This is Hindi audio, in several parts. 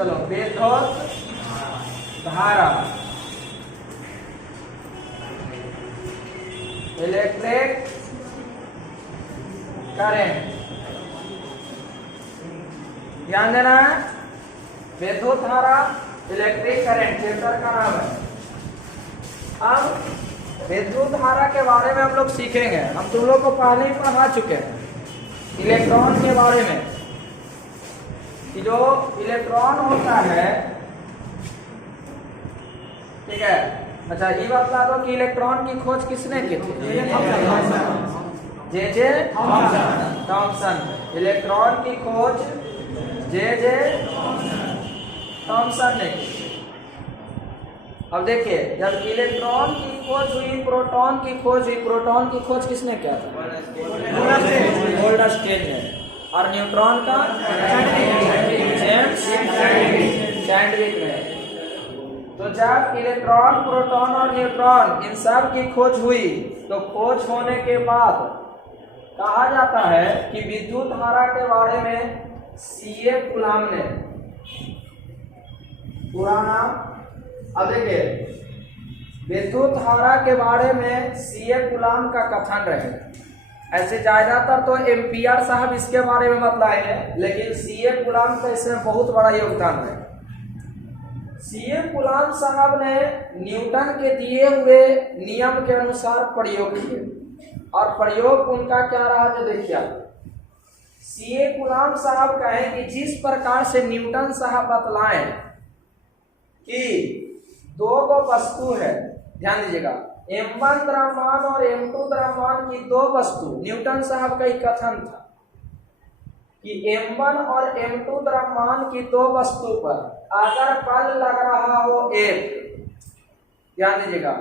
चलो, विद्युत धारा, इलेक्ट्रिक करंट। ध्यान देना है, विद्युत धारा, इलेक्ट्रिक करंट चैप्टर का नाम है। अब विद्युत धारा के बारे में हम लोग सीखेंगे। हम तुम लोग को पहले ही पढ़ा चुके हैं इलेक्ट्रॉन के बारे में, कि जो इलेक्ट्रॉन होता है, ठीक है। अच्छा, ये बता दो कि इलेक्ट्रॉन की खोज किसने की थी? J Thomson. इलेक्ट्रॉन की खोज जे थॉमसन ने की। अब देखिए, जब इलेक्ट्रॉन की खोज हुई, प्रोटॉन की खोज हुई। प्रोटॉन की खोज किसने किया था? गोल्डस्टीन ने। और न्यूट्रॉन का जेम्स चैडविक ने। तो जब इलेक्ट्रॉन, प्रोटॉन और न्यूट्रॉन इन सब की खोज हुई, तो खोज होने के बाद कहा जाता है कि विद्युत धारा के बारे में सीए कुलाम ने, पूरा नाम। अब देखिए, विद्युत धारा के बारे में सीए कुलाम का कथन रहे। ऐसे ज्यादातर तो एम्पियर साहब इसके बारे में बतलाएंगे, लेकिन सीए कुलाम का इसमें बहुत बड़ा योगदान है। सीए कुलाम साहब ने न्यूटन के दिए हुए नियम के अनुसार प्रयोग किए, और प्रयोग उनका क्या रहा जो देखिए। सीए कुलाम साहब कहें कि जिस प्रकार से न्यूटन साहब बतलाएं कि दो गो वस्तु है, ध्यान दीजिएगा, m1 द्रव्यमान और m2 द्रव्यमान की दो वस्तु। न्यूटन साहब का ही कथन था कि m1 और m2 द्रव्यमान की दो वस्तु पर अगर बल लग रहा हो एक, ध्यान दीजिएगा,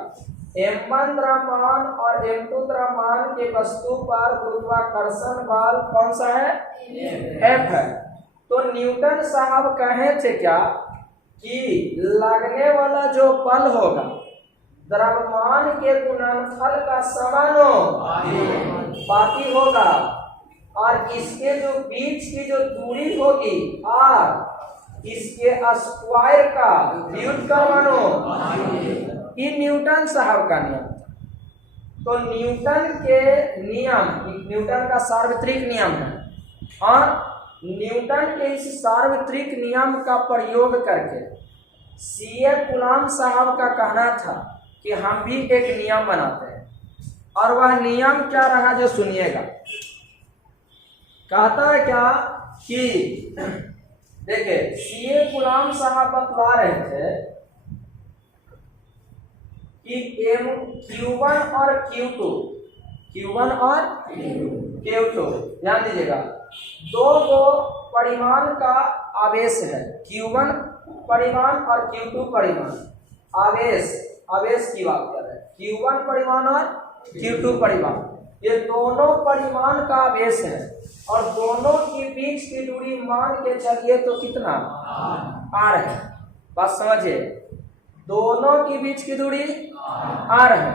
m1 द्रव्यमान और m2 द्रव्यमान के वस्तु पर गुरुत्वाकर्षण बल कौन सा है? F है। तो न्यूटन साहब कहे थे क्या कि लगने वाला जो बल होगा द्रव्यमान के गुणनफल का समानुपाती होगा, और इसके जो बीच की जो दूरी होगी और इसके स्क्वायर का व्युत्क्रमानुपाती। ये न्यूटन साहब का नियम था। तो न्यूटन के नियम, न्यूटन का सार्वत्रिक नियम है, और न्यूटन के इस सार्वत्रिक नियम का प्रयोग करके सीए कुलाम साहब का कहना था कि हम भी एक नियम बनाते हैं। और वह नियम क्या रहा जो सुनिएगा। कहता है क्या कि देखिए, सीए कुलाम साहब बतला रहे थे कि Q1 और Q2 ध्यान दीजिएगा, दो गो परिमाण का आवेश है। Q1 परिमाण और Q2 परिमाण। आवेश की बात कर रहे हैं। Q1 परिमाण और Q2 परिमाण, ये दोनों परिमाण का आवेश है, और दोनों के बीच की दूरी मान के चलिए तो कितना r है। बात समझिए, दोनों के बीच की दूरी r है,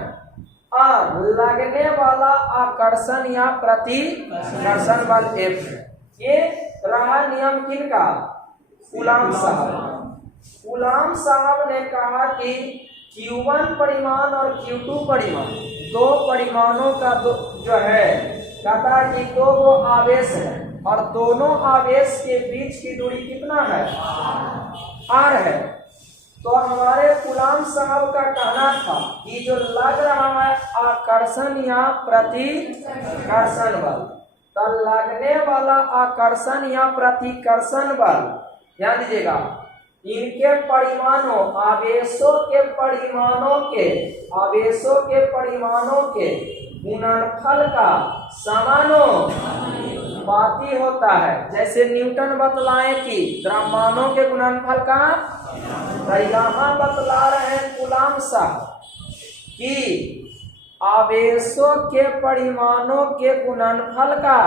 और लगने वाला आकर्षण या प्रतिकर्षण बल F है। ये रहा नियम किनका? कुलाम साहब। कुलाम साहब ने कहा कि Q1 परिमाण और Q2 परिमाण, दो परिमाणों का जो है, कहता है कि दो वो आवेश है, और दोनों आवेश के बीच की दूरी कितना है? r है। तो हमारे कुलाम साहब का कहना था कि जो लग रहा है आकर्षण या प्रतिकर्षण बल, तो लगने वाला आकर्षण या प्रतिकर्षण बल, ध्यान दीजिएगा, इनके परिमाणों, आवेशों के परिमाणों के गुणनफल का समानुपाती होता है। जैसे न्यूटन बतलाए कि द्रव्यमानों के गुणनफल का, यहाँ बतला रहे हैं कुलाम साहब कि आवेशों के परिमाणों के गुणनफल का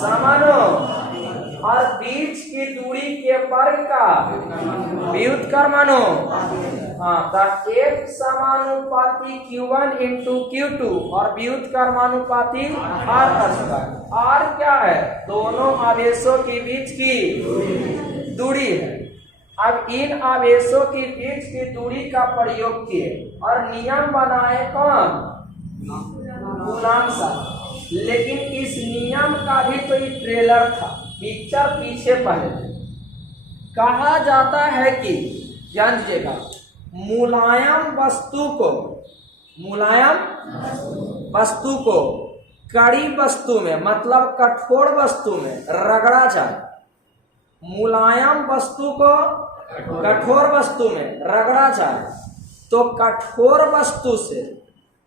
समानुपाती, और बीच की दूरी के वर्ग का व्युत्क्रमानुपाती। हाँ, एक समानुपाती Q1 इंटू Q2 और व्युत्क्रमानुपाती R क्या है? दोनों आवेशों के बीच की दूरी है। अब इन आवेशों के बीच की दूरी का प्रयोग किए और नियम बनाए कौन? कूलॉम साहब। लेकिन इस नियम का भी तो एक ट्रेलर था, पिक्चर पीछे पहले थे। कहा जाता है कि जान लीजिएगा, मुलायम वस्तु को कड़ी वस्तु में मतलब कठोर वस्तु में रगड़ा जाए। मुलायम वस्तु को कठोर वस्तु में रगड़ा जाए तो कठोर वस्तु से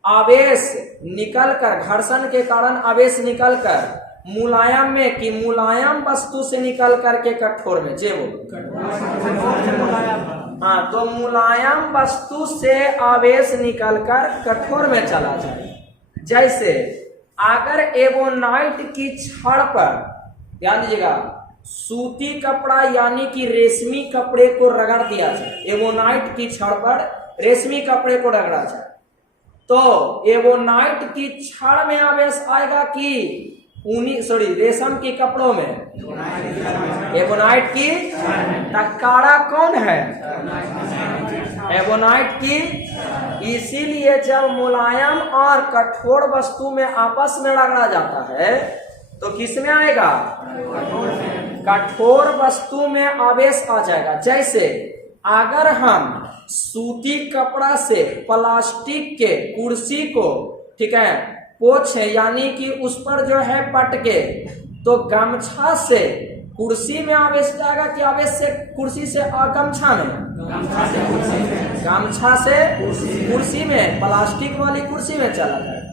आवेश निकलकर, घर्षण के कारण आवेश निकलकर मुलायम में कि मुलायम वस्तु से निकल करके कठोर में हाँ, तो मुलायम वस्तु से आवेश निकलकर कठोर में चला जाए। जैसे अगर एवोनाइट की छड़ पर, ध्यान दीजिएगा, सूती कपड़ा यानी कि रेशमी कपड़े को रगड़ दिया जाए, एवोनाइट की छड़ पर रेशमी कपड़े को रगड़ा जाए, तो एवोनाइट की छड़ में आवेश आएगा कि रेशम के कपड़ों में? एवोनाइट की टक्कारा कौन है? एवोनाइट की। इसीलिए जब मुलायम और कठोर वस्तु में आपस में रगड़ा जाता है तो किस में आएगा? कठोर वस्तु में आवेश आ जाएगा। जैसे अगर हम सूती कपड़ा से प्लास्टिक के कुर्सी को, ठीक है, पोछे यानी कि उस पर जो है पटके, तो गमछा से कुर्सी में आवेश जाएगा कि आवेश से कुर्सी से गमछा में? गमछा से कुर्सी में, प्लास्टिक वाली कुर्सी में चला जाएगा।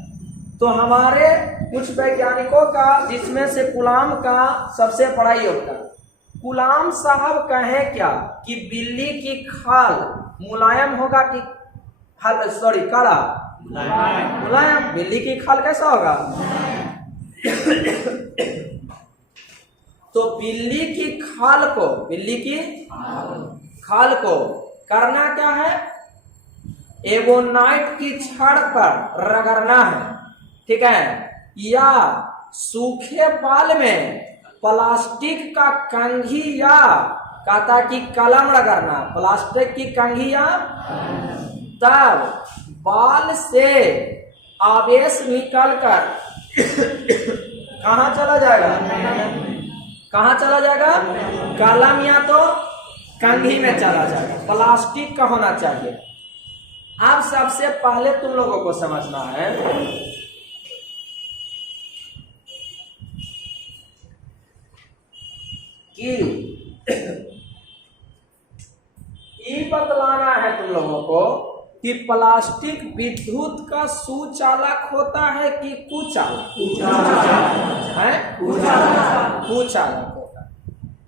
तो हमारे कुछ वैज्ञानिकों का, जिसमें से कूलॉम का सबसे बड़ा योगदान, कूलॉम साहब कहें क्या कि बिल्ली की खाल मुलायम होगा कि कड़ा? मुलायम। बिल्ली की खाल कैसा होगा? तो बिल्ली की खाल को करना क्या है? एवोनाइट की छड़ पर रगड़ना है, ठीक है, या सूखे बाल में प्लास्टिक का कंघी या कहता कि कलम रगड़ना, प्लास्टिक की कंघी या, तब बाल से आवेश निकलकर कहाँ चला जाएगा? कहाँ चला जाएगा? कलम या तो कंघी में चला जाएगा। प्लास्टिक का होना चाहिए। अब सबसे पहले तुम लोगों को समझना है कि ये बतलाना है तुम लोगों को कि प्लास्टिक विद्युत का सुचालक होता है कि कुचालक? कुचालक होता है।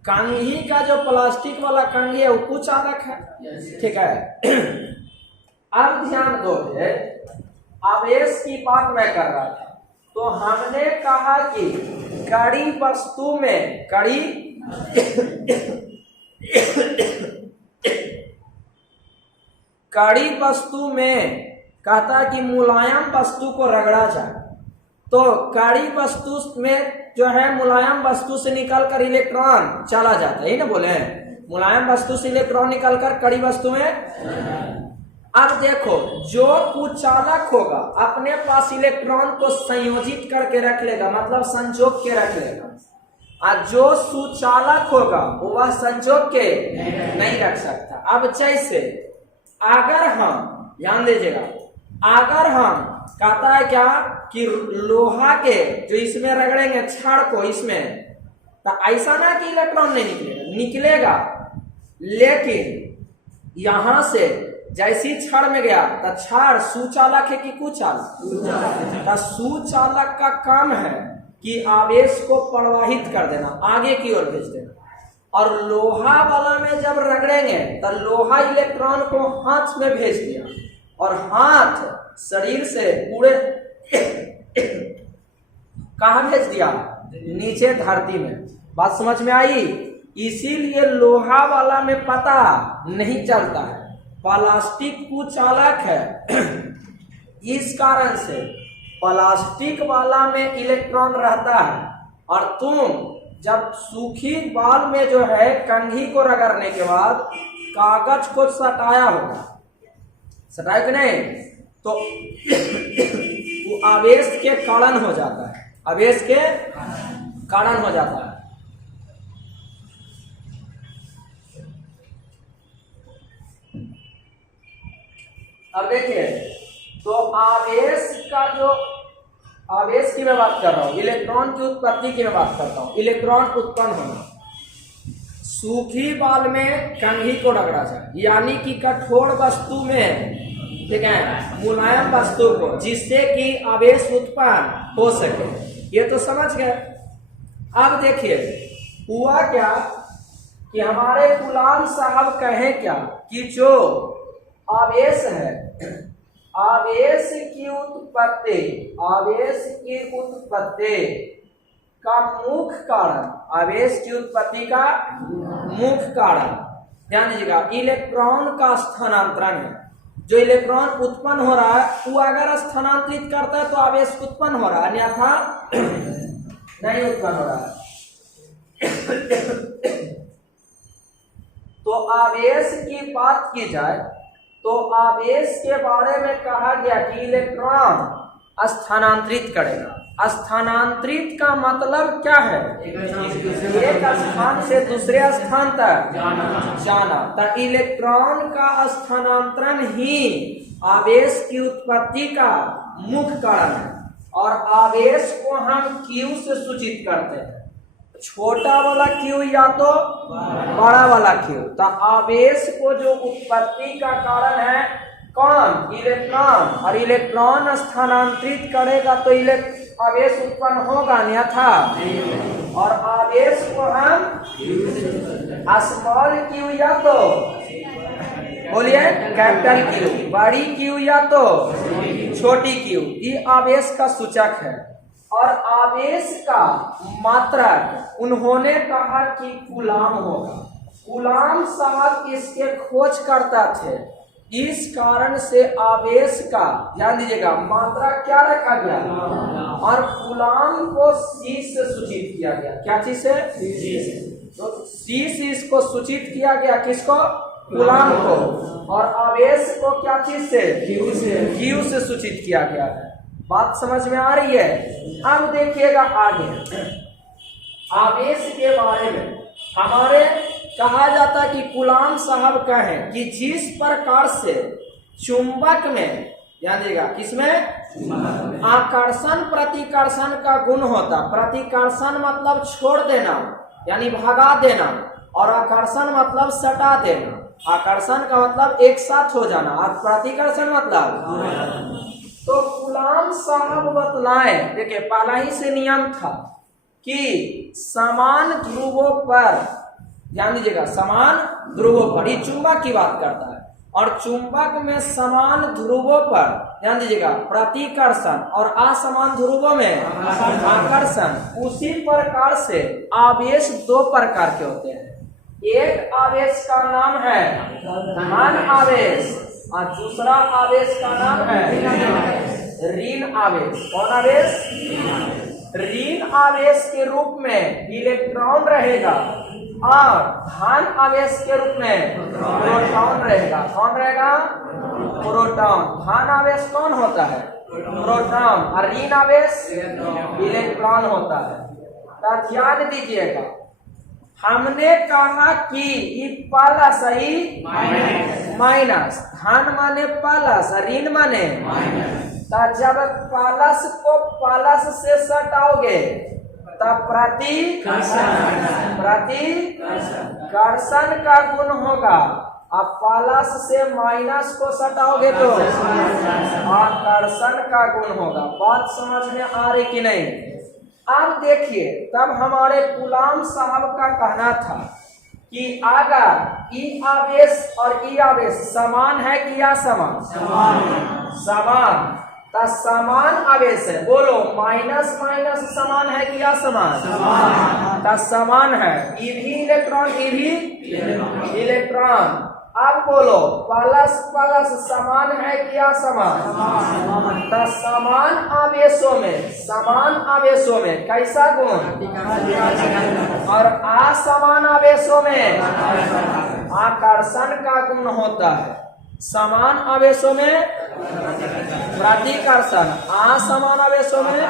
कंघी का जो प्लास्टिक वाला कंघी है वो कुचालक है, ठीक है। अब ध्यान दो, आवेश की बात मैं कर रहा था, तो हमने कहा कि कड़ी वस्तु में, कड़ी वस्तु में कहता कि मुलायम वस्तु को रगड़ा जाए, तो कड़ी वस्तु में जो है मुलायम वस्तु से निकलकर इलेक्ट्रॉन चला जाता है, ना बोले? मुलायम वस्तु से इलेक्ट्रॉन निकलकर कड़ी वस्तु में। अब देखो, जो कुचालक होगा अपने पास इलेक्ट्रॉन को संयोजित करके रख लेगा, मतलब संजोग के रख लेगा, और जो सुचालक होगा वह संजोग के नहीं रख सकता। अब जैसे अगर हम, ध्यान दीजिएगा, अगर हम कहता है क्या कि लोहा के जो इसमें रगड़ेंगे छड़ को इसमें, तो ऐसा ना कि इलेक्ट्रॉन नहीं निकलेगा, लेकिन यहां से जैसी छड़ में गया तो छड़ सुचालक है कि कुचालक? तो सुचालक का काम है कि आवेश को प्रवाहित कर देना, आगे की ओर भेज देना। और लोहा वाला में जब रगड़ेंगे तो लोहा इलेक्ट्रॉन को हाथ में भेज दिया, और हाथ शरीर से पूरे कहाँ भेज दिया? नीचे धरती में। बात समझ में आई? इसीलिए लोहा वाला में पता नहीं चलता है, प्लास्टिक कुचालक है। इस कारण से प्लास्टिक वाला में इलेक्ट्रॉन रहता है, और तुम जब सूखी बाल में जो है कंघी को रगड़ने के बाद कागज को सटाया होगा, सटाया कि नहीं, तो वो आवेश के कारण हो जाता है, आवेश के कारण हो जाता है। अब देखिए, तो आवेश का जो आवेश की मैं बात कर रहा हूं, इलेक्ट्रॉन की उत्पत्ति की मैं बात करता हूं। इलेक्ट्रॉन उत्पन्न होना, सूखी बाल में कंघी को रगड़ा जाए, यानी कि कठोर वस्तु में, ठीक है, मुलायम वस्तु को, जिससे कि आवेश उत्पन्न हो सके। ये तो समझ गए। अब देखिए हुआ क्या कि हमारे गुलाम साहब कहें क्या कि जो आवेश है, आवेश की उत्पत्ति, आवेश की उत्पत्ति का मुख्य कारण, आवेश की उत्पत्ति का मुख्य कारण, ध्यान दीजिएगा, इलेक्ट्रॉन का स्थानांतरण है। जो इलेक्ट्रॉन उत्पन्न हो रहा है वो अगर स्थानांतरित करता है तो आवेश उत्पन्न हो रहा है, अन्यथा नहीं उत्पन्न हो रहा है। तो आवेश की बात की जाए तो आवेश के बारे में कहा गया कि इलेक्ट्रॉन स्थानांतरित करेगा। स्थानांतरित का मतलब क्या है? एक स्थान से दूसरे स्थान तक जाना। तो इलेक्ट्रॉन का स्थानांतरण ही आवेश की उत्पत्ति का मुख्य कारण है। और आवेश को हम Q से सूचित करते हैं, छोटा वाला Q या तो बड़ा वाला Q। तो आवेश को जो उत्पत्ति का कारण है कौन? इलेक्ट्रॉन। और इलेक्ट्रॉन स्थानांतरित करेगा तो आवेश उत्पन्न होगा, अन्यथा। और आवेश को हम स्मॉल Q या तो बोलिए कैपिटल Q, बड़ी Q या तो छोटी Q, ये आवेश का सूचक है। और आवेश का मात्रक उन्होंने कहा कि कूलाम होगा। कूलाम साहब इसके खोज करता थे, इस कारण से आवेश का, ध्यान दीजिएगा, मात्रा क्या रखा गया? और कूलाम को C से सूचित किया गया। क्या चीज से? तो C से इसको सूचित किया गया, किसको? कूलाम को। और आवेश को क्या चीज से? Q से सूचित किया गया है। बात समझ में आ रही है? अब देखिएगा आगे आवेश के बारे में हमारे कहा जाता है कि कूलाम साहब कहें कि जिस प्रकार से चुंबक में, ध्यान दीजिएगा, किसमें? आकर्षण प्रतिकर्षण का गुण होता। प्रतिकर्षण मतलब छोड़ देना यानी भगा देना, और आकर्षण मतलब सटा देना। आकर्षण का मतलब एक साथ हो जाना, और प्रतिकर्षण मतलब। तो कूलाम साहब बतलाए, देखिए पहला ही से नियम था कि समान ध्रुवों पर, ध्यान दीजिएगा, समान ध्रुवों पर, ये चुंबक की बात करता है। और चुंबक में समान ध्रुवों पर, ध्यान दीजिएगा, प्रतिकर्षण, और असमान ध्रुवों में आकर्षण। उसी प्रकार से आवेश दो प्रकार के होते हैं। एक आवेश का नाम है धन आवेश, और दूसरा आवेश का नाम है ऋण आवेश। कौन आवेश? ऋण आवेश के रूप में इलेक्ट्रॉन रहेगा, और धन आवेश के रूप में प्रोटॉन रहेगा। कौन रहेगा? प्रोटॉन। धन आवेश कौन होता है? प्रोटॉन। और ऋण आवेश इलेक्ट्रॉन होता है। तो ध्यान दीजिएगा, हमने कहा कि ये प्लस ही माइनस, धन माने प्लस, ऋण माने तो जब प्लस को प्लस से सटाओगे तब प्रतिकर्षण का गुण होगा। अब प्लस से माइनस को सटाओगे तो आकर्षण का गुण होगा। बात समझ में आ रही कि नहीं? अब देखिए, तब हमारे कूलाम साहब का कहना था कि अगर ई आवेश और ई आवेश समान है कि असमान? समान। तो समान आवेश है, बोलो, माइनस माइनस समान है कि असमान? तो समान है। ई भी इलेक्ट्रॉन, ई भी इलेक्ट्रॉन। अब बोलो प्लस प्लस समान है क्या समान? तो समान आवेशों में कैसा गुण? और असमान आवेशों में आकर्षण का गुण होता है। समान आवेशों में प्रतिकर्षण, असमान आवेशों में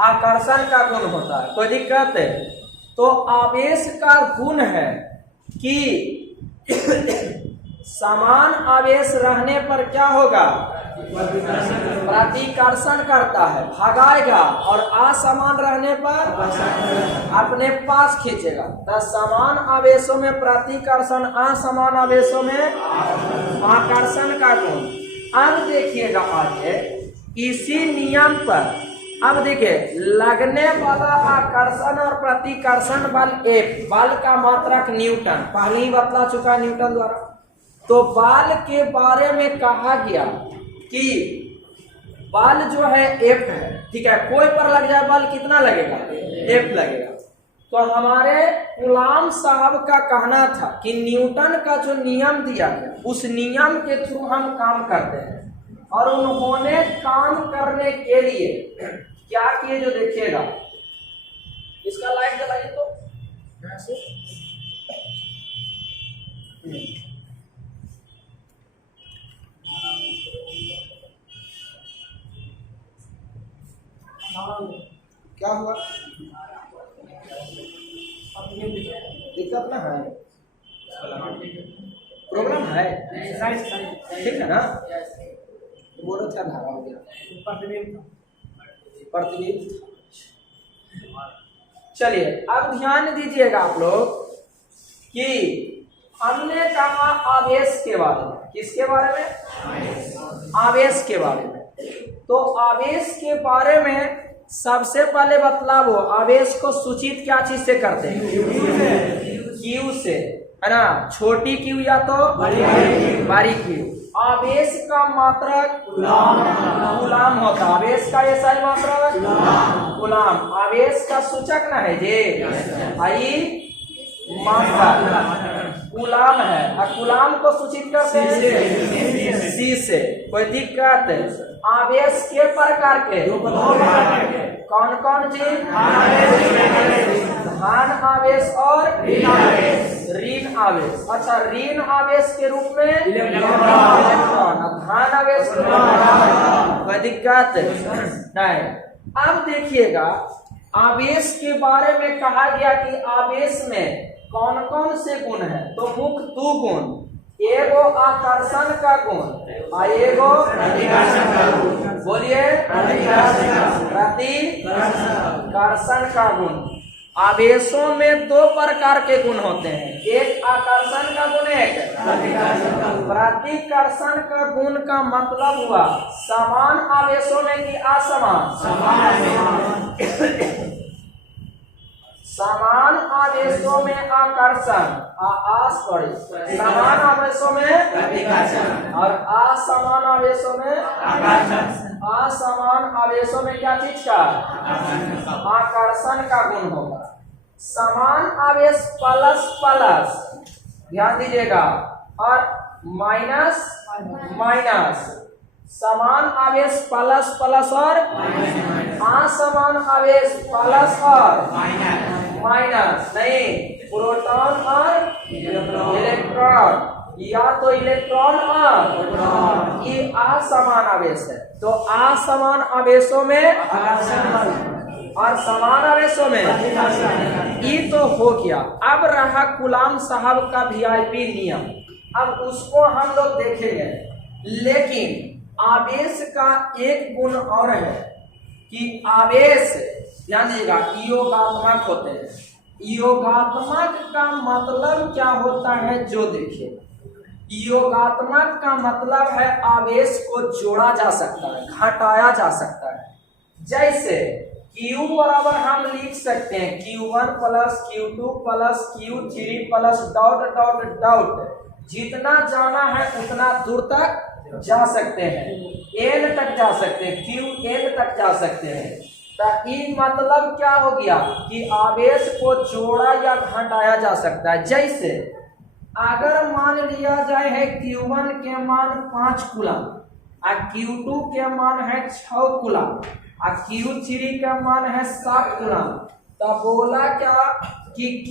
आकर्षण का गुण होता है। कोई दिक्कत है? तो आवेश का गुण है कि समान आवेश रहने पर क्या होगा? प्रतिकर्षण करता है, भगाएगा, और असमान रहने पर अपने पास खींचेगा। तो समान आवेशों में प्रतिकर्षण, असमान आवेशों में आकर्षण का गुण। अब देखिएगा आगे इसी नियम पर, अब देखिए लगने वाला आकर्षण और प्रतिकर्षण बल F, बल का मात्रक न्यूटन, पहले ही बतला चुका न्यूटन द्वारा। तो बल के बारे में कहा गया कि बल जो है F है, ठीक है, कोई पर लग जाए बल कितना लगेगा? F लगेगा। तो हमारे गुलाम साहब का कहना था कि न्यूटन का जो नियम दिया गया उस नियम के थ्रू हम काम करते हैं, और उन्होंने काम करने के लिए क्या किए जो देखिएगा। इसका लाइट जलाइए तो यहां से। क्या हुआ? दिक्कत ना है, प्रॉब्लम है, ठीक है ना? बोलो क्या धारा हो गया? प्रतिबिंब। चलिए अब ध्यान दीजिएगा आप लोग कि हमने कहा आवेश के बारे में। किसके बारे में? आवेश के बारे में। तो आवेश के बारे में सबसे पहले बतलाओ, आवेश को सूचित क्या चीज से करते हैं? क्यू से, है ना? छोटी क्यू या तो बड़ी क्यू। आवेश का मात्रक कूलाम होता है। आवेश का ये सही मात्रक कूलाम। आवेश का सूचक ना है जे आई मात्रक कूलाम है, और कूलाम को सूचित करते हैं सी से। कोई दिक्कत? आवेश के प्रकार के कौन कौन चीज? धन आवेश और ऋण आवेश। अच्छा, ऋण आवेश के रूप में इलेक्ट्रॉन, धन आवेश के रूप में कोई दिक्कत नहीं। अब देखिएगा आवेश के बारे में कहा गया कि आवेश में कौन कौन से गुण है? तो मुख्य दो गुण, एगो आकर्षण का गुण और एगो प्रतिकर्षण का गुण। बोलिए, प्रतिकर्षण का गुण। आवेशों में दो प्रकार के गुण होते हैं, एक आकर्षण का गुण, एक प्रतिकर्षण का गुण। का मतलब हुआ समान आवेशों में कि असमान? समान आवेशों में आकर्षण, समान आवेशों में प्रतिकर्षण, और असमान आवेशों में आकर्षण। असमान आवेशों में क्या चीज का? आकर्षण का गुण होगा। समान आवेश प्लस प्लस, ध्यान दीजिएगा, और माइनस माइनस। समान आवेश प्लस प्लस और असमान आवेश प्लस और माइनस। नहीं, प्रोटॉन और इलेक्ट्रॉन, या तो इलेक्ट्रॉन और ये असमान आवेश है। तो असमान आवेशों में और समान आवेशों में ये तो हो गया। अब रहा कूलाम साहब का वीआईपी नियम, अब उसको हम लोग देखेंगे। लेकिन आवेश का एक गुण और है कि आवेश, ध्यान दीजिएगा, योगात्मक होते हैं। योगात्मक का मतलब क्या होता है जो देखिए, योगात्मक का मतलब है आवेश को जोड़ा जा सकता है, घटाया जा सकता है। जैसे Q बराबर हम लिख सकते हैं Q1 plus Q2 plus Q3 plus dot dot dot. जितना जाना है उतना दूर तक जा सकते हैं, N तक जा सकते हैं, QN तक जा सकते हैं। तो ये मतलब क्या हो गया कि आवेश को जोड़ा या घटाया जा सकता है। जैसे अगर मान लिया जाए है Q1 के मान 5 कूलम और Q2 के मान है 6 कूलम और Q3 का मान है 7 कूलम, तो बोला क्या कि Q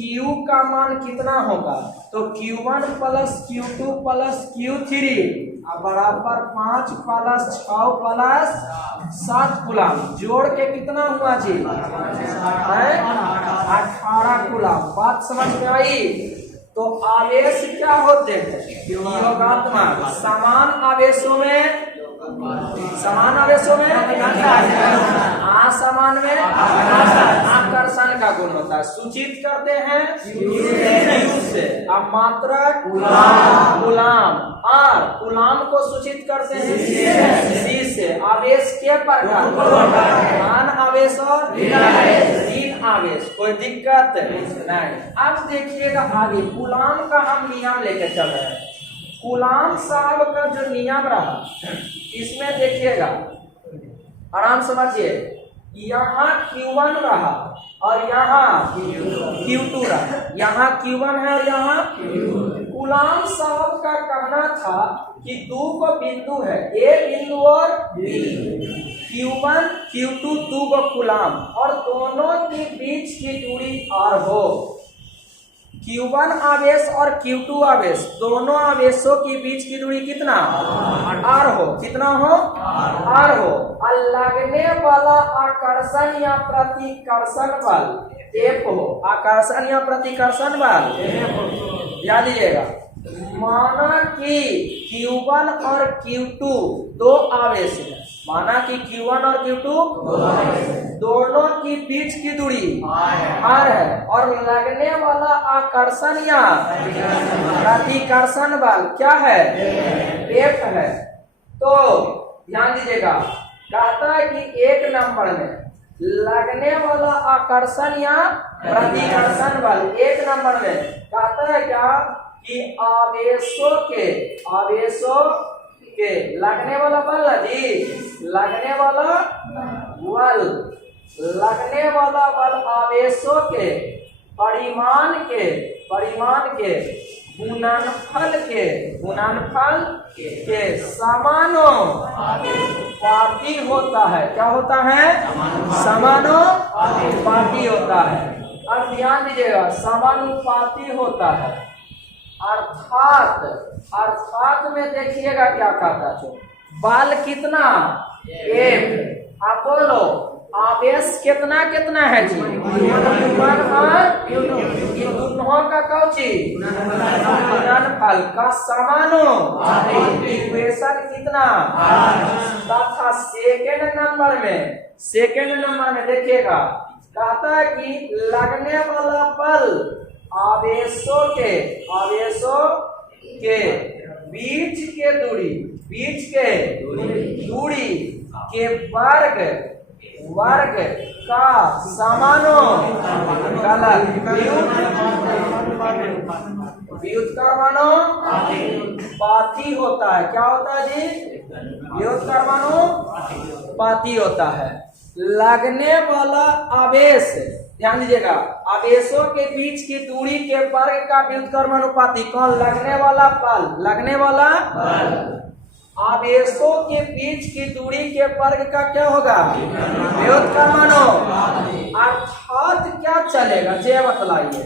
का मान कितना होगा, तो Q1 plus Q2 plus Q3 बराबर 5 प्लस 6 प्लस 7 कूलम, जोड़ के कितना हुआ जी, 18 कूलम। बात समझ में आई। तो आवेश क्या होते हैं, योगात्मक। समान आवेशों में असमान में आकर्षण का गुण होता है। सूचित करते हैं Q से, अब मात्रा कूलाम, और कूलाम को सूचित करते हैं C से। आवेश के प्रकार, समान आवेश और ऋण आवेश, कोई दिक्कत नहीं। अब देखिएगा आगे कूलाम का हम नियम लेकर चल रहे हैं। कूलाम साहब का जो नियम रहा इसमें देखिएगा, आराम समझिए, यहाँ Q1 रहा और यहाँ Q2 रहा, यहाँ Q1 है और यहाँ कूलाम साहब का कहना था कि दो को बिंदु है, A बिंदु और B, Q1 Q2 दो को कूलाम, और दोनों के बीच की दूरी R हो। Q1 आवेश और Q2 आवेश, दोनों आवेशों के बीच की दूरी कितना R हो, कितना हो R हो। और लगने वाला आकर्षण या प्रतिकर्षण बल F हो, आकर्षण या प्रतिकर्षण बल याद लीजिएगा। माना कि Q1 और Q2 दो आवेश है, माना कि Q1 और Q2 दोनों की बीच की दूरी R है, और लगने वाला आकर्षण या प्रतिकर्षण बल क्या है, F है। तो ध्यान दीजिएगा, कहता है कि एक नंबर में लगने वाला आकर्षण या प्रतिकर्षण बल, एक नंबर में कहता है क्या कि आवेशों के लगने वाला बल जी, लगने वाला बल आवेशों के परिमाण गुणनफल के समानुपाती होता है। क्या होता है, समानुपाती होता है। अब ध्यान दीजिएगा, समानुपाती होता है, अर्थात में देखिएगा क्या कहता है, बल कितना F। आप बोलो आवेश कितना है जी, दोनों का कौची गुणनफल का समानो इक्वेशन कितना। तथा सेकेंड नंबर में देखिएगा, कहता है कि लगने वाला बल आवेशों के बीच के दूरी के वर्ग का व्युत्क्रमानुपाती होता है। क्या होता है जी, व्युत्क्रमानुपाती होता है। लगने वाला आवेश, ध्यान दीजिएगा, आवेशों के बीच की दूरी के वर्ग का व्युत्क्रमानुपाती कौन, लगने वाला बल आवेशों के बीच की दूरी के वर्ग का क्या होगा, व्युत्क्रमानुपाती। अर्थात क्या चलेगा जे बतलाइए,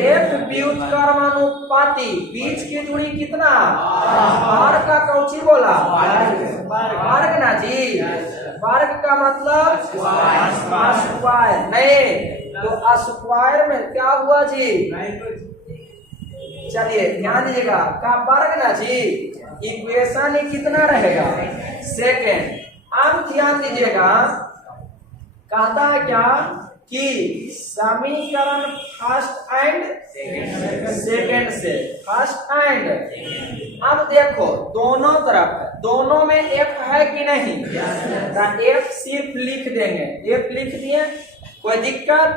एक व्युत्क्रमानुपाती, बीच की दूरी कितना R का कौची बोला, वर्ग ना जी, वर्ग का मतलब स्क्वायर नहीं, तो स्क्वायर में क्या हुआ जी, चलिए ध्यान दीजिएगा, का वर्ग ना जी, इक्वेशन ही कितना रहेगा, सेकेंड। अब ध्यान दीजिएगा, कहता है क्या कि समीकरण फर्स्ट एंड सेकेंड से, फर्स्ट एंड। अब देखो दोनों तरफ, दोनों में F है कि नहीं, तो F सिर्फ लिख देंगे, F लिख दिए, कोई दिक्कत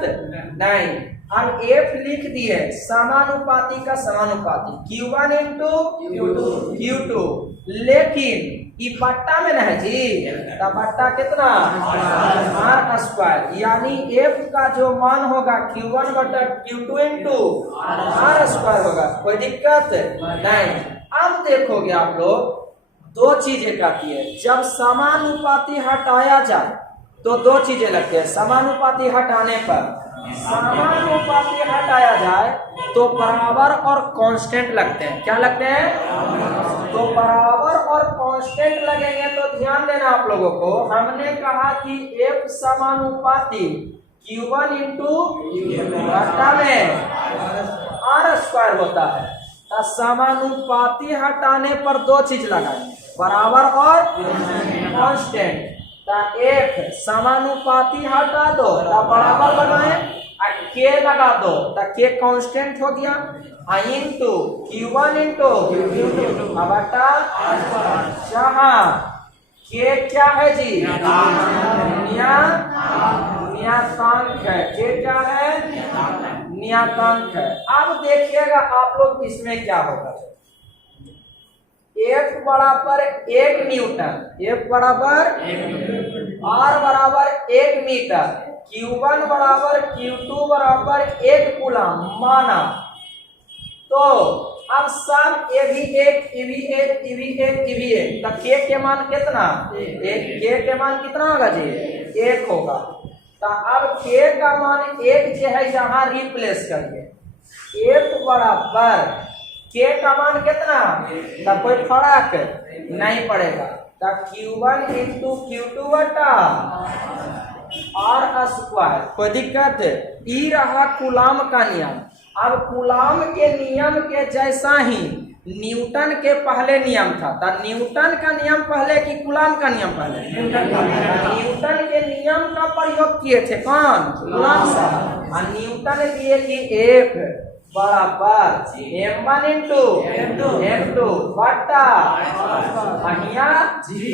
नहीं। अब एफ लिख दिए समानुपाती का समानुपाती Q1 इंटू Q2, लेकिन ई बट्टा में नहीं जी, तो बट्टा कितना आर स्क्वायर, यानी एफ का जो मान होगा Q1 बटा Q2 इंटू आर स्क्वायर होगा। कोई दिक्कत नहीं। अब देखोगे आप लोग दो चीजें कहती है, जब समानुपाती हटाया जाए तो दो चीजें लगती है। समानुपाती हटाने पर, समानुपाती हटाया जाए तो बराबर और कांस्टेंट लगते हैं। क्या लगते हैं? तो बराबर और कांस्टेंट लगेंगे तो ध्यान देना आप लोगों को, हमने कहा कि एफ समानुपाती Q1 इंटू बट्टा में आर स्क्वायर होता है। तो समानुपाती हटाने पर दो चीज लगाएंगे, बराबर और कांस्टेंट। एक समानुपाती हटा दो तो बराबर बनाए, के लगा दो तो के कांस्टेंट हो गया, इंटू Q1 इंटू बटा, जहाँ के क्या है जी, नियतांक है। के क्या है? नियतांक है। अब देखिएगा आप लोग इसमें क्या होगा, F बराबर 1 न्यूटन, F बराबर R बराबर 1 मीटर, Q1 बराबर Q2 बराबर 1 कूलम माना। तो अब सब ए भी 1, ए भी 1, ए भी 1, ए भी 1, तो K के मान कितना? K के मान कितना होगा जी? 1 होगा। तो अब K का मान 1 जो है यहाँ रिप्लेस करिए, F बराबर K का मान कितना? तब कोई फर्क नहीं पड़ेगा। तो Q1 इंटू Q2 बटा आर स्क्वायर। कोई दिक्कत? ई रहा कूलाम का नियम। अब कूलाम के नियम के जैसा ही न्यूटन के पहले नियम था, तो न्यूटन का नियम पहले कि कूलाम का नियम पहले? न्यूटन के नियम का प्रयोग किए थे कौन? कूलाम साहब। और न्यूटन दिए कि F बराबर M1 इंटू M2 बटा जी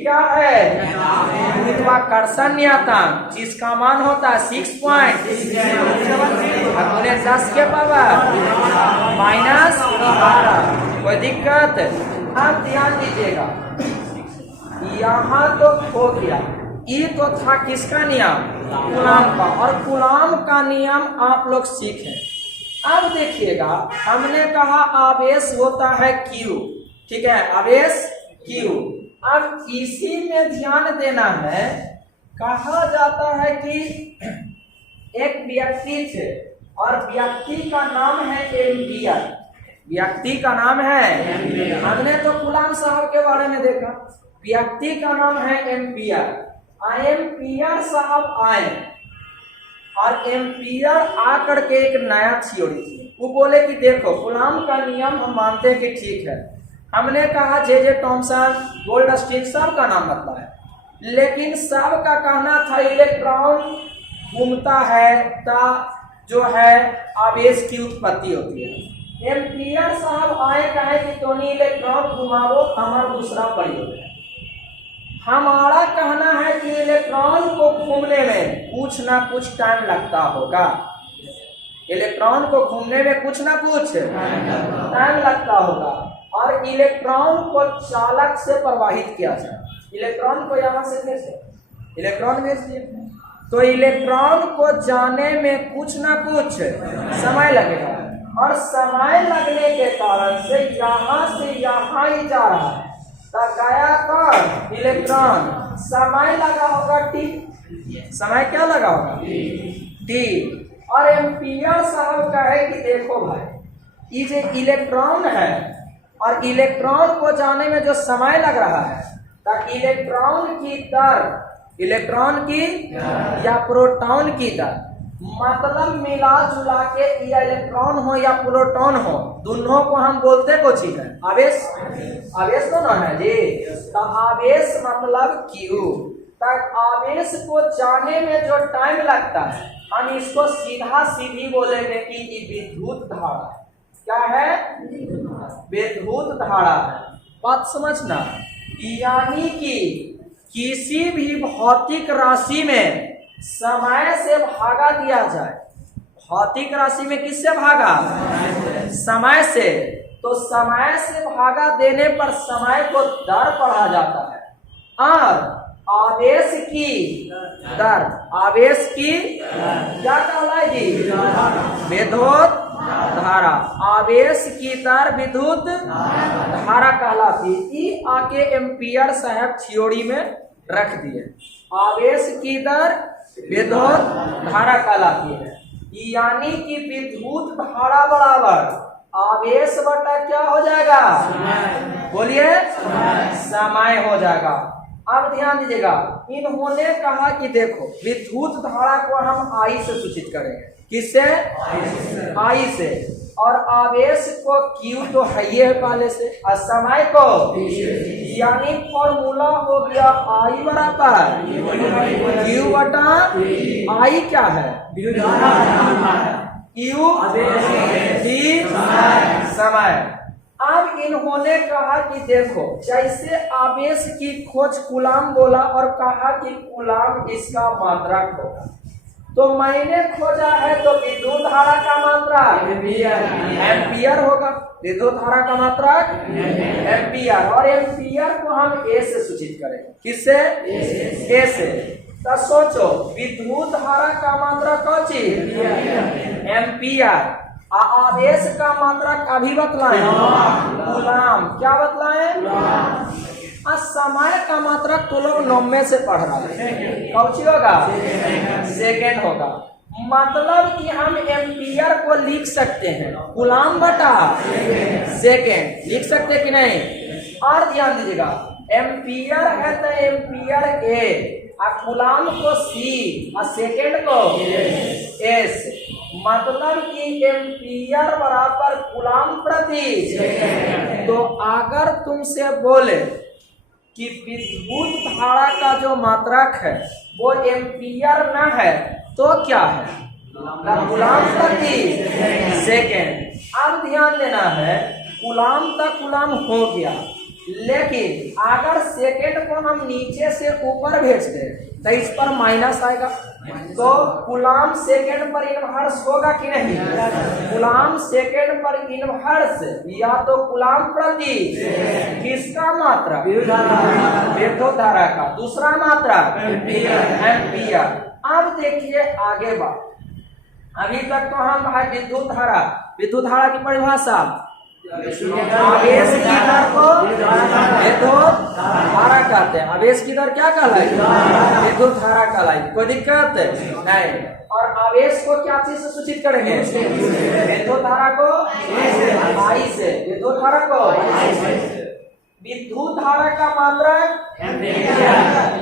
क्या है? गुरुत्वाकर्षण नियतांक, जिसका मान होता है 6.7 अपने 10 के पावर -12। कोई दिक्कत? अब ध्यान दीजिएगा, यहाँ तो हो गया, ये तो था किसका नियम? कूलाम का। और कूलाम का नियम आप लोग सीखें। अब देखिएगा, हमने कहा आवेश होता है Q, ठीक है, आवेश Q। अब इसी में ध्यान देना है, कहा जाता है कि एक व्यक्ति थे और व्यक्ति का नाम है एम्पियर, व्यक्ति का नाम है, हमने तो कूलाम साहब के बारे में देखा, व्यक्ति का नाम है एम्पियर। एम्पियर साहब आए और एम्पियर आकर के एक नया थ्योरी थी, वो बोले कि देखो कूलाम का नियम हम मानते हैं कि ठीक है, हमने कहा जे थॉमसन, गोल्डस्टिक सब का नाम बदला है, लेकिन सब का कहना था इलेक्ट्रॉन घूमता है ता जो है आवेश की उत्पत्ति होती है। एम्पियर साहब आए कहे कि तोनी इलेक्ट्रॉन घुमाओ, हमारा दूसरा प्रयोग है। हमारा कहना है कि इलेक्ट्रॉन को घूमने में कुछ ना कुछ टाइम लगता होगा, इलेक्ट्रॉन को घूमने में कुछ ना कुछ टाइम लगता होगा, और इलेक्ट्रॉन को चालक से प्रवाहित किया जाए। इलेक्ट्रॉन को यहाँ से कैसे इलेक्ट्रॉन भेज दिए, तो इलेक्ट्रॉन को जाने में कुछ ना कुछ समय लगेगा, और समय लगने के कारण से यहाँ ही जा रहा है, तो गया कौन? इलेक्ट्रॉन। समय लगा होगा टी, समय क्या लगा होगा? टी। और एम्पियर साहब कहे कि देखो भाई, ये जो इलेक्ट्रॉन है और इलेक्ट्रॉन को जाने में जो समय लग रहा है, तो इलेक्ट्रॉन की दर, इलेक्ट्रॉन की या प्रोटॉन की दर, मतलब मिला जुला के या इलेक्ट्रॉन हो या प्रोटॉन हो, दोनों को हम बोलते कुछ ही है आवेश। आवेश तो ना है जी, तो आवेश मतलब Q। तक आवेश को जाने में जो टाइम लगता है, हम इसको सीधा सीधी बोलेंगे कि ये विद्युत धारा है। क्या है? विद्युत धारा है। बात समझना, यानी कि किसी भी भौतिक राशि में समय से भागा दिया जाए, भौतिक राशि में किससे भागा? समय से। तो समय से भागा देने पर समय को दर पढ़ा जाता है और आवेश की दर, आवेश की क्या कहलाएगी? विद्युत धारा। आवेश की दर विद्युत धारा कहलाती है। ई आके एम्पियर साहब थ्योरी में रख दिए। आवेश की दर विद्युत धारा कहलाती है, यानी कि विद्युत धारा बराबर आवेश बटा क्या हो जाएगा? बोलिए, समय हो जाएगा। अब ध्यान दीजिएगा, इन्होंने कहा कि देखो विद्युत धारा को हम आई से सूचित करेंगे। किससे? आई से। और आवेश को Q तो है ही है पहले से, और समय को, यानी फॉर्मूला हो गया I बराबर Q बटा I क्या है? Q भी समय। अब इन्होंने कहा कि देखो जैसे आवेश की खोज कूलाम बोला और कहा कि कूलाम इसका मात्रक होगा, तो मैंने खोजा है तो विद्युत धारा का मात्रक एम्पियर होगा। विद्युत धारा का मात्रक एम्पियर, और एम्पियर को हम ए से सूचित करेंगे। किससे? ए से। तो सोचो विद्युत धारा का मात्रक कौन चीज? एम्पियर। आवेश का मात्रक अभी बतलाए कूलाम। क्या बतलाए? समय का मात्रक तो लोग 90 से पढ़ रहा है, कौन सी होगा? सेकेंड होगा। मतलब कि हम एम्पियर को लिख सकते हैं कूलाम बटा सेकेंड, लिख सकते कि नहीं? और ध्यान दीजिएगा, एम्पियर है तो एम्पियर ए, और कूलाम को सी, और सेकेंड को एस। मतलब कि एम्पियर बराबर कूलाम प्रति। तो अगर तुमसे बोले कि विद्युत धारा का जो मात्रक है वो एम्पियर न है तो क्या है? कूलाम प्रति सेकेंड। अब ध्यान देना है, कूलाम तक कूलाम हो गया, लेकिन अगर सेकेंड को हम नीचे से ऊपर भेज दें तो इस पर माइनस आएगा, तो कूलाम सेकेंड पर इनवर्स होगा कि नहीं? कूलाम सेकेंड पर इनवर्स या तो कूलाम प्रति किसका मात्रा? विद्युत धारा का। दूसरा मात्रा एम्पियर। अब देखिए आगे बात, अभी तक तो हम है विद्युत धारा, विद्युत धारा की परिभाषा आवेश की दर को विद्युत धारा कहते हैं। आवेश की दर क्या कहलाएगी? विद्युत धारा कहलाएगी। कोई दिक्कत नहीं। और आवेश को क्या चीज से सूचित करेंगे? विद्युत धारा को I से, विद्युत धारा को विद्युत धारा का मात्रक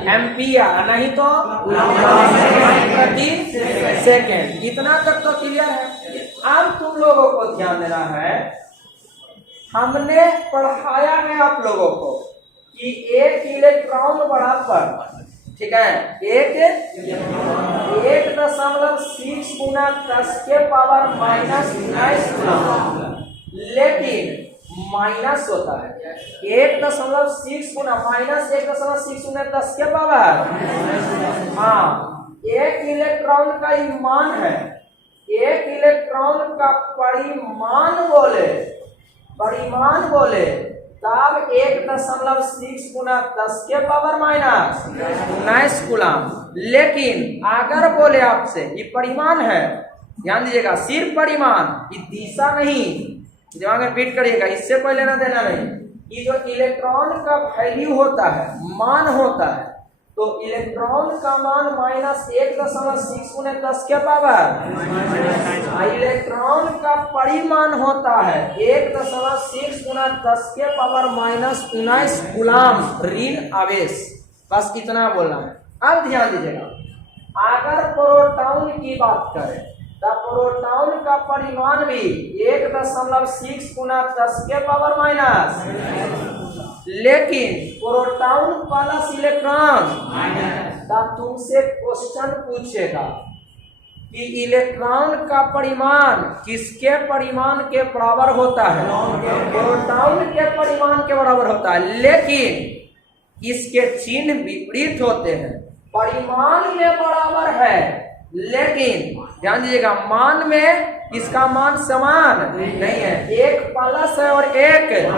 एम्पियर, नहीं तो प्रति सेकेंड। इतना तक तो क्लियर है। अब तुम लोगों को ध्यान देना है, हमने पढ़ाया है आप लोगों को कि एक इलेक्ट्रॉन बराबर, ठीक है, 1.6 गुना 10 के पावर -19, लेकिन माइनस होता है 1.6 गुना -1.6 गुना 10 के पावर। हाँ, एक इलेक्ट्रॉन का मान है, एक इलेक्ट्रॉन का परिमाण बोले तब 1.6 गुना 10 के पावर -19 कूलाम। लेकिन अगर बोले आपसे ये परिमाण है, ध्यान दीजिएगा, सिर्फ परिमाण, ये दिशा नहीं, दिमाग में फिट करिएगा, इससे कोई लेना देना नहीं। ये जो इलेक्ट्रॉन का वैल्यू होता है, मान होता है, तो इलेक्ट्रॉन का मान -1.6 गुना 10 के पावर, इलेक्ट्रॉन का परिमाण होता है 1.6 गुना 10 के पावर -19 कूलाम ऋण आवेश। बस इतना बोलना है। अब ध्यान दीजिएगा, अगर प्रोटॉन की बात करें तो प्रोटॉन का परिमाण भी 1.6 गुना 10 के पावर -, लेकिन प्रोटॉन प्लस इलेक्ट्रॉन का तुमसे क्वेश्चन पूछेगा कि इलेक्ट्रॉन का परिमाण किसके परिमाण के बराबर होता है? प्रोटॉन के परिमाण के बराबर होता है, लेकिन इसके चिन्ह विपरीत होते हैं। परिमाण में बराबर है, लेकिन ध्यान दीजिएगा, मान में इसका मान समान नहीं है, एक प्लस है और एक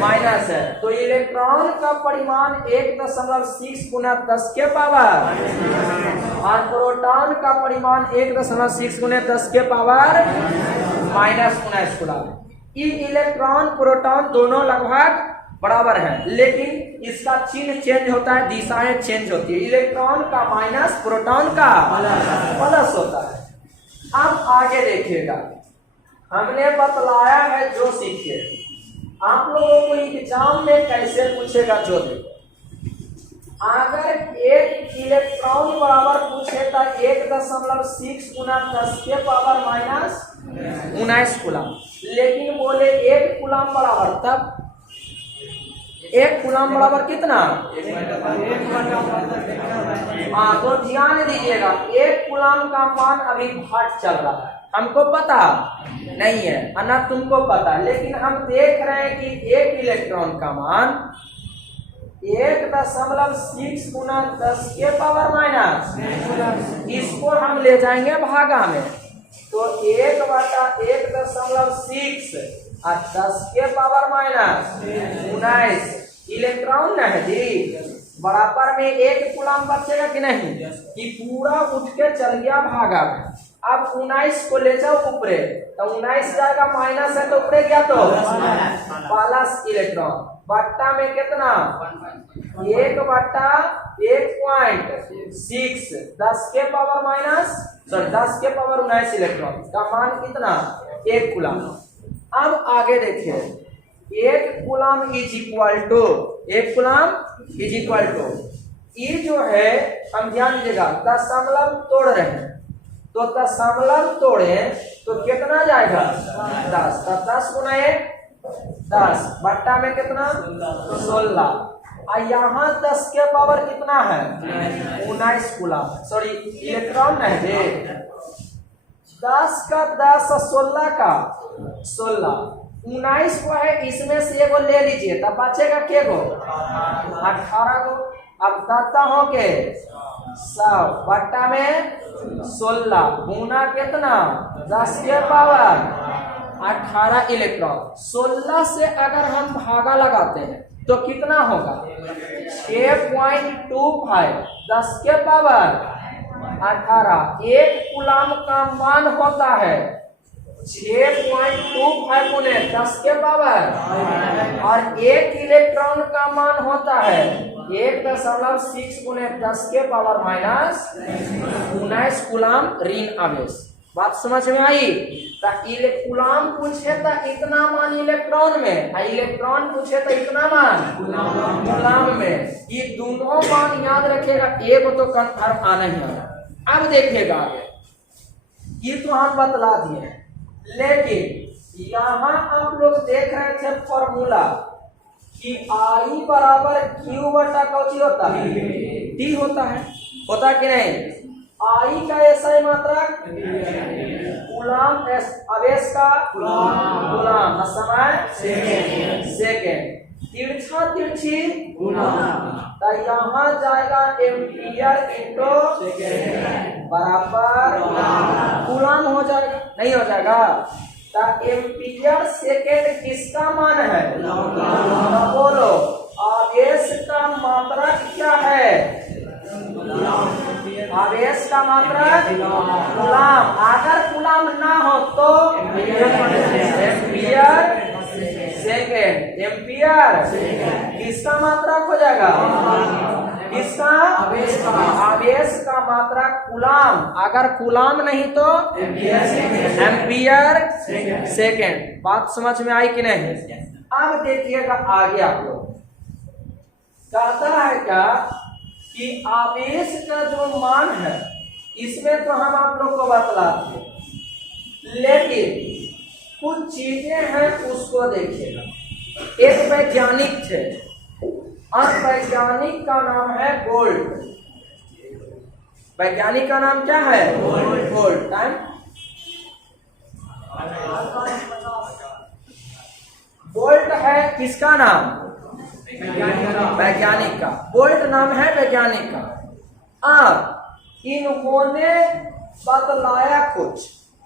माइनस है, तो इलेक्ट्रॉन का परिमाण 1.6 गुना 10 के पावर और प्रोटॉन का परिमाण 1.6 गुना 10 के पावर -19 कूलम। ये इलेक्ट्रॉन प्रोटॉन दोनों लगभग बराबर है, लेकिन इसका चिन्ह चेंज होता है, दिशाएं चेंज होती है, इलेक्ट्रॉन का माइनस प्रोटॉन का प्लस होता है। अब आगे देखिएगा, हमने बतलाया है जो सीखे, आप लोगों को एग्जाम में कैसे पूछेगा जो देखो, अगर एक इलेक्ट्रॉन बराबर पूछे तो 1.6 गुना 10 के पावर -19 कूलम, लेकिन बोले 1 कूलम बराबर, तब 1 कूलम बराबर कितना, हाँ, तो ध्यान दीजिएगा, 1 कूलम का मान अभी घट चल रहा है, हमको पता नहीं है, ना तुमको पता, लेकिन हम देख रहे हैं कि 1 इलेक्ट्रॉन का मान 1.6 गुना 10 के पावर माइनस, इसको हम ले जाएंगे भागा में, तो 1/1.6 और 10 के पावर -19 इलेक्ट्रॉन है जी, बराबर में 1 कूलम बचेगा कि नहीं, कि पूरा उठ के चल गया भागा में। अब 19 को ले जाओ ऊपरे, तो 19 जाएगा, माइनस है तो ऊपरे गया तो प्लस इलेक्ट्रॉन, बट्टा में कितना 1/1.6 10 के पावर 19 इलेक्ट्रॉन का मान कितना 1 कूलम। अब आगे देखिए, 1 coulomb is equal to, 1 coulomb is equal to, ये जो है हम ध्यान दीजिएगा, दशमलव तोड़ रहे हैं, तो दशमलव तोड़े तो कितना जाएगा 10, तो 10 गुना 1 10, बट्टा में कितना 16, और यहाँ 10 के पावर कितना है 19 कूलम, सॉरी इलेक्ट्रॉन नहीं, 10 का 10 और 16 का 16, 19 को है, इसमें से एगो ले लीजिए, तब बचेगा के गो 18 गो, अब दाता हो के 100 बट्टा में 16 गुना कितना 10 के पावर 18 इलेक्ट्रॉन, 16 से अगर हम भागा लगाते हैं तो कितना होगा 6.25 10 के पावर 18, 1 कूलम का मान होता है 6.25 गुने 10 के पावर, और 1 इलेक्ट्रॉन का मान होता है 1.6 गुने 10 के पावर -19 कूलम ऋण आवेश। बात समझ में आई? कूलम पूछे तो इतना मान इलेक्ट्रॉन में, इलेक्ट्रॉन पूछे तो इतना मान कूलम में, ये दोनों मान याद रखेगा, एक तो कंफर्म आना ही आना। अब देखिएगा आगे, ये तो हम बतला दिए, लेकिन यहाँ आप लोग देख रहे थे फॉर्मूला कि I बराबर Q बटा कौची होता है T होता कि नहीं, I का SI मात्रक कूलम, आवेश का कूलम, समय सेकेंड, तिरछा तिरछी तो यहाँ जाएगा एम्पियर इंटू बराबर कूलम हो जाएगा, नहीं हो जाएगा, तो एम्पियर सेकेंड किसका मान है, बोलो आवेश का मात्रक क्या है, आवेश का मात्रक कूलम, अगर कूलम ना हो तो एम्पियर सेकेंड, एम्पियर किसका मात्रक हो जाएगा, किसका आवेश का मात्रक कूलम, अगर कूलम नहीं तो एम्पियर सेकेंड। बात समझ में आई कि नहीं? अब देखिएगा आगे आप लोग, कहता है क्या कि आवेश का जो मान है इसमें तो हम आप लोग को बतलाते, लेकिन कुछ चीजें हैं उसको देखिएगा। एक वैज्ञानिक थे और वैज्ञानिक का नाम है बोल्ट, वैज्ञानिक का नाम क्या है बोल्ट। टाइम बोल्ट है किसका नाम, वैज्ञानिक का, बोल्ट नाम है वैज्ञानिक का। अब इन्होंने बतलाया कुछ,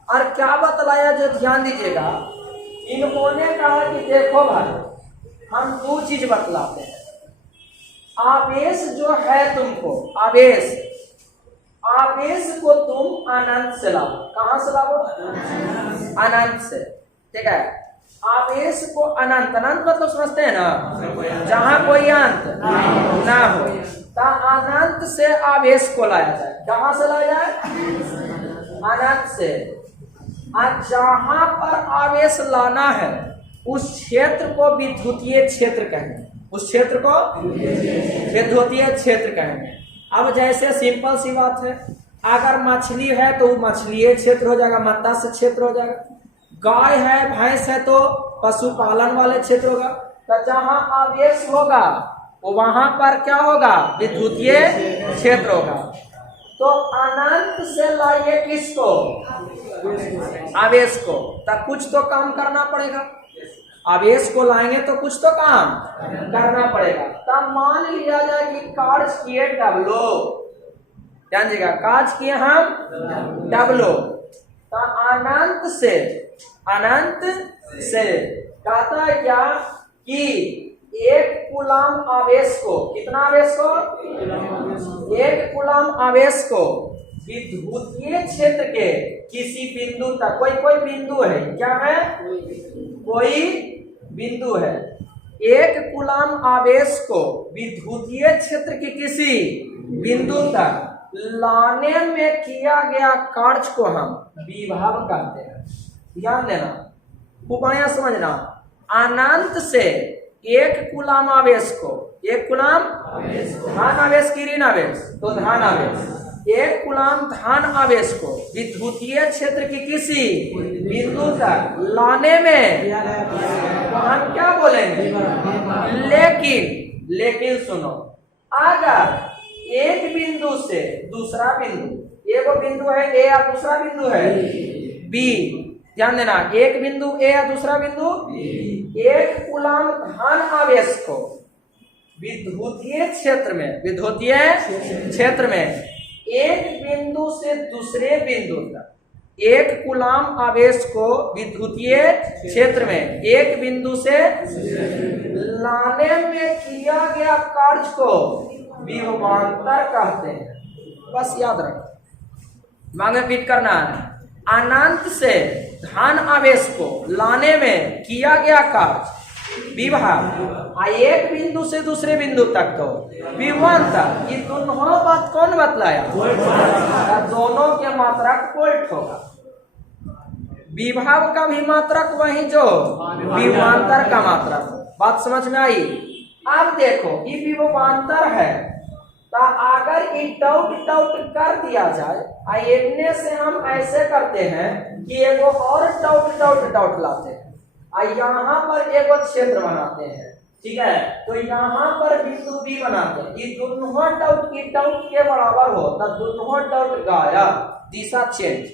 और क्या बतलाया जो ध्यान दीजिएगा, इन्होंने कहा कि देखो भाई हम दो चीज बतलाते हैं। आवेश जो है तुमको, आवेश को तुम अनंत से लाओ। कहां से लाओ? अनंत से, ठीक है। आवेश को अनंत, अनंत मतलब समझते हैं ना, जहां कोई अंत ना हो, तो अनंत से आवेश को लाया जाए। कहां से लाया जाए? अनंत से। और जहां पर आवेश लाना है उस क्षेत्र को विद्युतीय क्षेत्र कहेंगे, उस क्षेत्र को विद्युतीय क्षेत्र कहेंगे। अब जैसे सिंपल सी बात है, अगर मछली है तो मछलीय क्षेत्र हो जाएगा, मत्स्य क्षेत्र हो जाएगा। गाय है, भैंस है तो पशुपालन वाले क्षेत्र होगा। तो जहां आवेश होगा वहां पर क्या होगा? विद्युतीय क्षेत्र होगा। तो अनंत से लाइए किसको? आवेश को। तब कुछ तो काम करना पड़ेगा, आवेश को लाएंगे तो कुछ तो काम करना पड़ेगा। तब मान लिया जाए कि कार्य किए डब्लो, ध्यान दीजिएगा, कार्य किए हम डब्लो, तो अनंत से कहता है क्या कि एक कूलम आवेश को, कितना आवेश को? एक कूलम आवेश को विद्युतीय क्षेत्र के किसी बिंदु तक, कोई बिंदु है, क्या है? कोई बिंदु है। एक कूलम आवेश को विद्युतीय क्षेत्र के किसी बिंदु तक लाने में किया गया कार्य को हम विभव कहते हैं। ध्यान देना, उपाय समझना। अनंत से एक कूलम आवेश को, एक कूलम धन आवेश की ऋण आवेश, तो धन आवेश, एक कूलम धन आवेश को विद्युतीय क्षेत्र की किसी बिंदु तक लाने में तो हम क्या बोलेंगे? लेकिन सुनो, अगर एक बिंदु से दूसरा बिंदु, एक बिंदु है ए या दूसरा बिंदु है बी, ध्यान देना, एक बिंदु ए या दूसरा बिंदु, एक कूलम धन आवेश को विद्युतीय क्षेत्र में एक बिंदु से दूसरे बिंदु तक, एक कूलम आवेश को विद्युतीय क्षेत्र में एक बिंदु से लाने में किया गया कार्य को विभवांतर कहते हैं। बस याद रखो, मांगे फिट करना है। अनंत से धन आवेश को लाने में किया गया कार्य विभव, एक बिंदु से दूसरे बिंदु तक तो विभवांतर। ये दोनों बात कौन बतलाया? दोनों के मात्रक वोल्ट होगा। विभव का भी मात्रक वही जो विभवांतर का मात्रक। बात समझ में आई? अब देखो, ये विभवांतर है, तो अगर ये टाउट कर दिया जाए, एने से हम ऐसे करते हैं कि एगो और टाउट लाते हैं, यहाँ पर एगो क्षेत्र बनाते हैं, ठीक है। तो यहाँ पर बिंदु बी बनाते हैं, ये दोनों टाउट के बराबर हो, तब दोनों टाउट गायब, दिशा चेंज,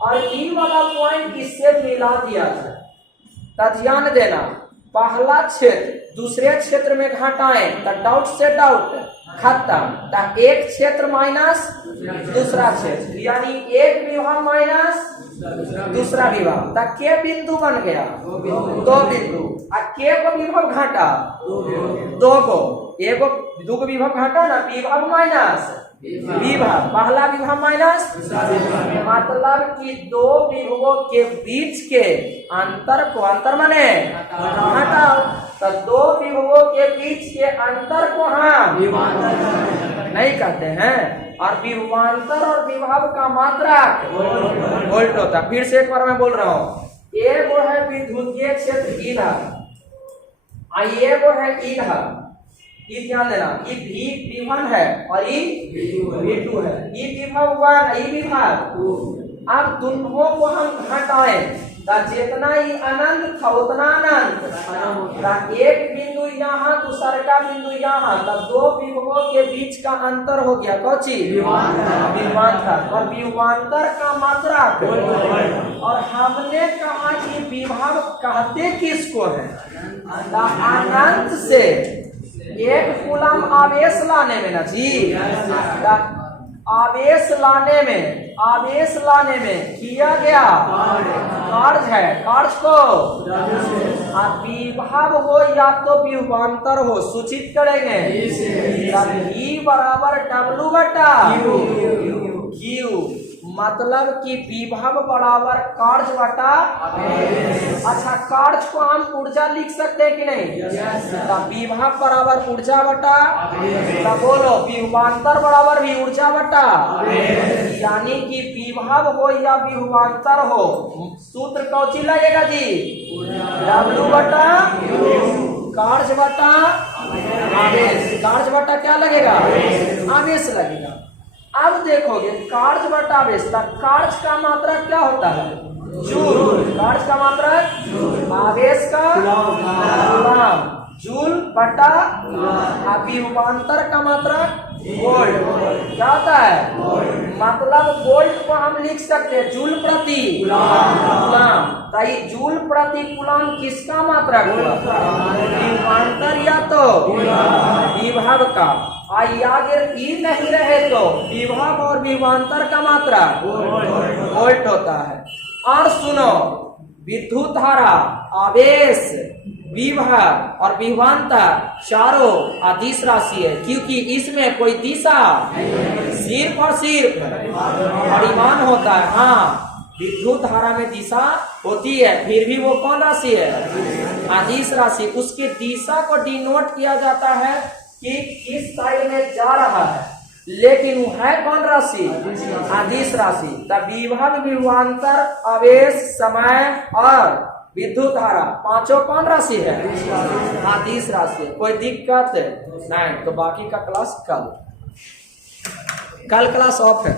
और ई वाला पॉइंट इससे मिला दिया जाए। तब ध्यान देना, पहला क्षेत्र दूसरे क्षेत्र में घटाएं तो डाउट से डाउट खत्म, तो एक क्षेत्र माइनस दूसरा क्षेत्र, यानी एक विभव माइनस दूसरा विभव, तो के बिंदु बन गया? दो बिंदु। और के को विभव घटा? दो को, एक दो को विभव घटा ना, विभव माइनस विभव, पहला विभव माइनस, मतलब कि दो विभवों के बीच के अंतर को, अंतर माने घटाओ, तो दो विभवों के बीच के अंतर को हम नहीं कहते हैं। और विभवांतर और विभव का मात्रक वोल्ट होता। फिर से एक बार मैं बोल रहा हूँ, ये वो है विद्युतीय क्षेत्र इधर, ये वो है इधर, ये ध्यान देना, ये V1 है और ये V2 है, ये विभव 1, ये विभव। अब दोनों को हम घटाएं, जितना ही अनंत था उतना अनंत, एक बिंदु यहाँ दूसरा का बिंदु यहाँ, तब दो विभवों के बीच का अंतर हो गया कौची? विभवांतर। और विभवांतर का मात्रा, और हमने कहा कि विभव कहते किसको है? अनंत से एक कूलम आवेश लाने में ना जी, आवेश लाने में आवेश लाने में किया गया कार्य है। कार्य को विभव हो या तो विभवांतर हो सूचित करेंगे। V बराबर W बटा Q, मतलब कि विभव बराबर कार्य बटा। अच्छा, कार्य को हम ऊर्जा लिख सकते हैं कि नहीं? विभव बराबर ऊर्जा बटा, बोलो विभवांतर बराबर भी ऊर्जा बटा। यानी कि विभव हो या विभवांतर हो, सूत्र कौची लगेगा जी? W बटा कार्य बटा आवेश। कार्य बटा क्या लगेगा? आवेश लगेगा। अब देखोगे कार्य बटा आवेश, कार्य का मात्रा क्या होता है? जूल। कार्य का मात्रा आवेश का कूलम, जूल बटा विभवांतर का मात्रा वोल्ट। क्या होता है? मतलब वोल्ट को हम लिख सकते हैं जूल प्रति कूलम। जूल प्रति कूलम किसका मात्रा? विभवांतर या तो विभव का। अगर ई नहीं रहे तो विभव और विभवांतर का मात्रा वोल्ट होता है। और सुनो, विद्युत धारा, आवेश, विभव और विभवांतर चारों अदिश राशि है, क्योंकि इसमें कोई दिशा सिर्फ और सिर्फ परिमाण होता है। हाँ, विद्युत धारा में दिशा होती है, फिर भी वो कौन राशि है? अदिश राशि। उसके दिशा को डिनोट किया जाता है कि किस साइड में जा रहा है, लेकिन वो है कौन राशि? अदिश राशि। तब विभव, विभवांतर, आवेश, समय और विद्युत धारा पांचों कौन राशि है? अदिश राशि। कोई दिक्कत नहीं? तो बाकी का क्लास कल क्लास ऑफ है।